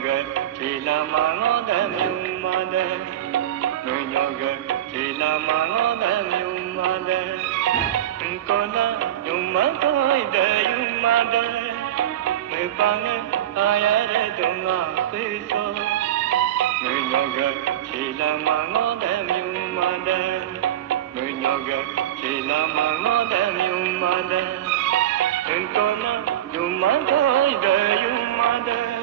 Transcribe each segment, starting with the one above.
Yoga, Chila Mango, the new mother. Yoga, Chila Mango, the new mother. Kona, Yumaka, the you mother. Mipang, I had a donga, Piso. Yoga, Chila Mango, the new mother. Yoga, Chila Mango, the new mother. Kona, Yumaka, the you mother.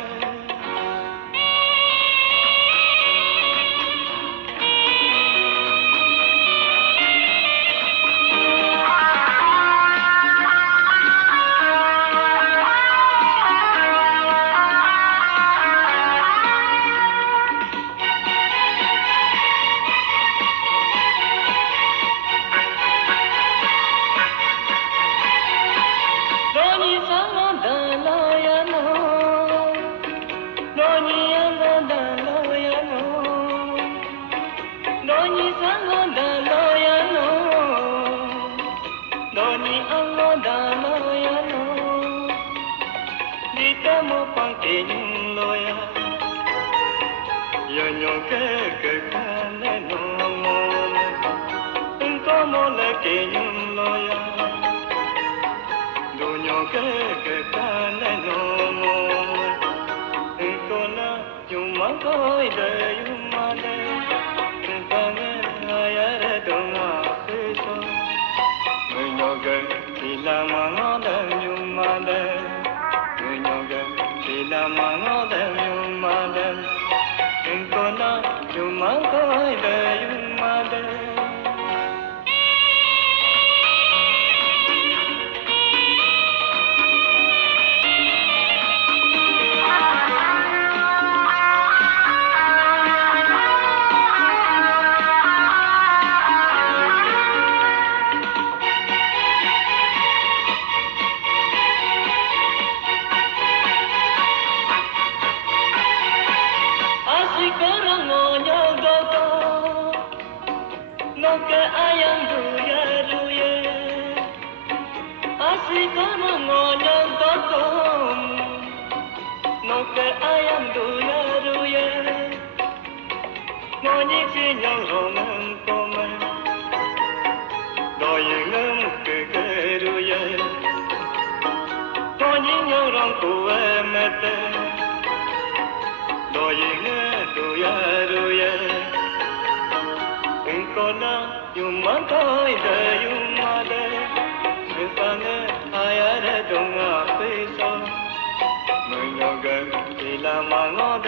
Yoga, Chila Mango,